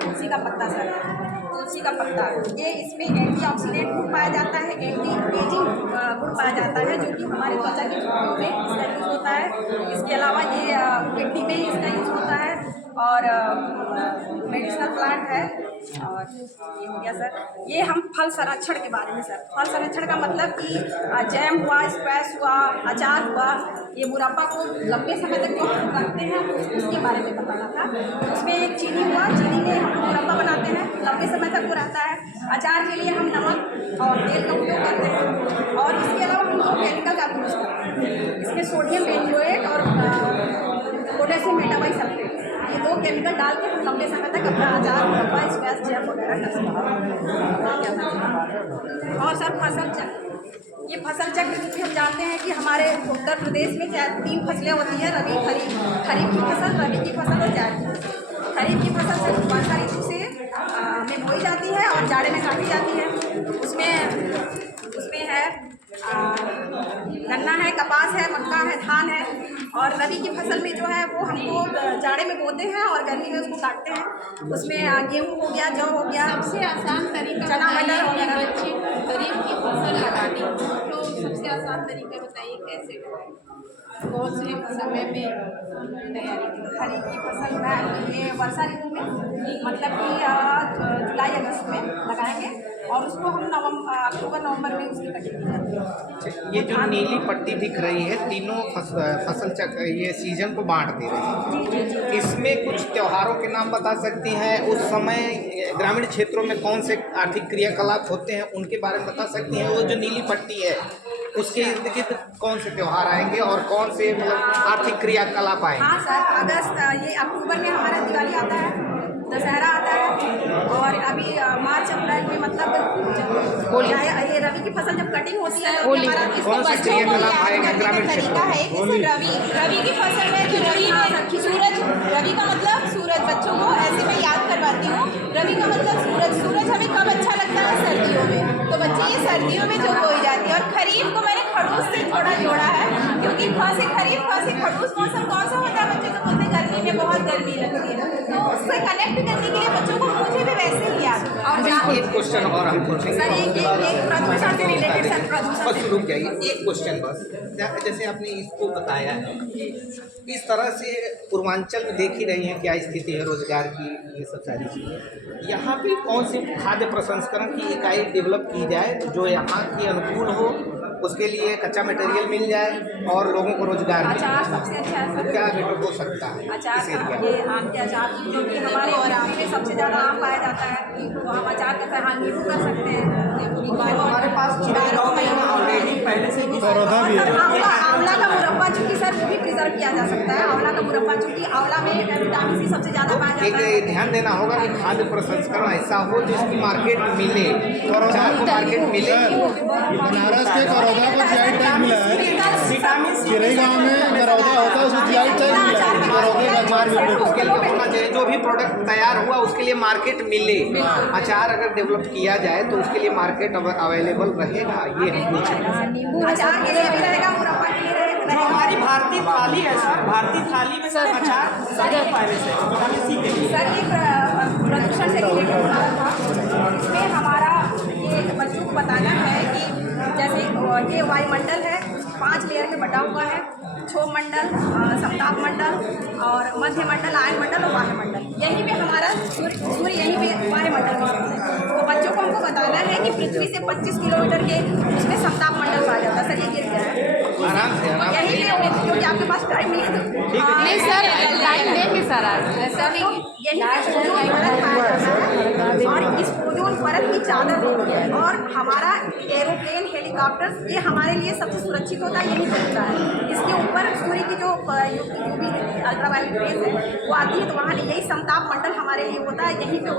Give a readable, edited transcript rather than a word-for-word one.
तुलसी का पत्ता सर, तुलसी का पत्ता, ये इसमें एंटीऑक्सीडेंट गुण पाया जाता है, एंटी एजिंग गुण पाया जाता है, जो कि हमारे त्वचा की झुर्रियों में इसका यूज़ होता है। इसके अलावा ये किडनी में इसका यूज़ होता है और मेडिसिनल प्लांट है। और ये हो गया सर, ये हम फल संरक्षण के बारे में सर, फल संरक्षण का मतलब कि जैम हुआ, स्क्वैश हुआ, अचार हुआ, ये मुरब्बा को लंबे समय तक जो हम रखते हैं उसके बारे में बताना था। उसमें एक चीनी हुआ, चीनी में हम मुरब्बा बनाते हैं, लंबे समय तक वो रहता है। अचार के लिए हम नमक और तेल का उपयोग करते हैं और इसके अलावा हम 2 केमिकल का यूज़ करते हैं। इसमें सोडियम बेंजोएट और पोटेशियम मेटाबाइसल्फेट, ये 2 केमिकल डाल के हम लंबे समय तक अपना अचार, मुरब्बा, स्क्वैश, जैम वगैरह कर सकते हैं। और सर फसल चक्र, ये फसल चक्र क्योंकि हम जानते हैं कि हमारे उत्तर प्रदेश में 3 फसलें होती हैं, रबी, खरीफ की फसल, रबी की फसल और जायद की फसल। खरीफ की फसल से वर्षा ऋतु से में बोई जाती है और जाड़े में काटी जाती है। उसमें है गन्ना है, कपास है, मक्का है, धान है। और रबी की फसल में जो है वो हमको जाड़े में बोते हैं और गर्मी में उसको काटते हैं। उसमें गेहूँ हो गया, जौ हो गया। सबसे आसान तरीका चना मटर हो गया। बच्चे खरीफ की फसल लगानी, तो सबसे आसान तरीका बताइए कैसे करें, कौन से समय में तैयारी करें? खरीफ की फसल में ये वर्षा ऋतु में, मतलब कि जुलाई अगस्त में लगाएंगे और उसको हम अक्टूबर नवंबर में उसकी कटिंग की जाती है। ये जो नीली पट्टी दिख रही है, तीनों फसल चक्र ये सीजन को बांट दे रही है। जी जी जी। इसमें कुछ त्योहारों के नाम बता सकती हैं, उस समय ग्रामीण क्षेत्रों में कौन से आर्थिक क्रियाकलाप होते हैं उनके बारे में बता सकती हैं। वो जो नीली पट्टी है उसके इर्द गिर्द कौन से त्योहार आएंगे और कौन से मतलब आर्थिक क्रियाकलाप आएंगे? हाँ सर, अगस्त, ये अक्टूबर में हमारा दिवाली आता है, दशहरा आता है और अभी मार्च अप्रैल में मतलब ये रबी की फसल जब कटिंग होती है कौन सा क्रियाकलाप आएगा ग्रामीण क्षेत्रों में? है कि रबी की फसल में जो सूरज, रबी का मतलब सूरज, बच्चों को ऐसे मैं याद करवाती हूँ। रबी का मतलब सूरज हमें कब अच्छा लगता है? सर्दियों में, तो बच्चे ये सर्दियों में जो बोई जाती है। और खरीफ को मैंने खड़ूस से थोड़ा जोड़ा है क्योंकि खांसी खरीफ, खांसी खड़ूस मौसम कौन सा होता है? बच्चे तो बोलते हैं गर्मी में बहुत गर्मी लगती है, तो उससे कनेक्ट करने के लिए बच्चों को मुझे भी वैसे ही याद। और एक क्वेश्चन और हम पूछेंगे सर, एक प्रदूषण से रिलेटेड सर, प्रदूषण बस रुक जाइए, एक क्वेश्चन बस। जैसे आपने इसको बताया है, इस तरह से पूर्वांचल में देख ही रही हैं क्या स्थिति है रोजगार की, ये सब सारी चीज़ें। यहाँ पे कौन सी खाद्य प्रसंस्करण की इकाई डेवलप की जाए जो यहाँ के अनुकूल हो, उसके लिए कच्चा मटेरियल मिल जाए और लोगों को रोजगार मिले? अचार सबसे अच्छा है सर। क्या बेटर हो सकता है अचार, इस एरिया में? ये आम के अचार, क्योंकि हमारे यूपी में सबसे ज़्यादा आम पाया जाता है, तो हम अचार करते हैं। हाँ, नींबू कर सकते हैं। हमारे पास चिड़गांव में ऑलरेडी पहले से ही पौधा भी है। आंवला का मुरब्बा चूंकि सर वो भी प्रिजर्व किया जा सकता है। आंवला का मुरब्बा चूंकि आंवला में विटामिन सी सबसे ज़्यादा पाया जाता है। एक ध्यान देना होगा कि खाद्य प्रसंस्करण ऐसा हो जिसकी मार्केट मिले, अचार को मार्केट मिले। बनारस के करौदा को जीआई टैग मिला है। विटामिन सी चिरई गांव में करौदा होता है, उसको जीआई टैग मिला है। करौदे का अचार मिलता है। उसके लिए होना चाहिए, जो भी प्रोडक्ट तैयार हुआ उसके लिए मार्केट मिले। अचार अगर डेवलप किया जाए तो उसके लिए मार्केट अवेलेबल रहेगा, ये हम पूछ रहे हैं। अचार के लिए भी रहेगा, मुरब्बा के लिए जो हमारी भारतीय थाली है सर, भारतीय थाली में सर अचार पहले से विटामिन सी के लिए। सर ये प्रदूषण से रिलेटेड बात था। इसमें हमारा ये बच्चों को बताना है कि जैसे ये वायुमंडल है, 5 लेयर में बटा हुआ है। क्षोभ मंडल, सप्ताह मंडल और मध्य मंडल, आयन मंडल और वायुमंडल। यहीं पे हमारा सूर्य यहीं पे वायुमंडल में है। तो बच्चों को हमको बताना है कि पृथ्वी से 25 किलोमीटर के उसमें सप्ताह मंडल पाया जाता है। सर ये गिर गया है आराम से यहीं पे, क्योंकि आपके पास टाइम नहीं है तो नहीं सर, टाइम देंगे सर, आज ऐसा नहीं यही ओजोन परत पाया जाता है और इस ओजोन परत की चादर होती है। और हमारा एरोप्लेन, हेलीकॉप्टर, ये हमारे लिए सबसे सुरक्षित होता है, यही चलता है। इसके ऊपर सूर्य की जो यूवी अल्ट्रावायलेट रेज है वो आती है, तो वहाँ यही समताप मंडल हमारे लिए होता है, यहीं पे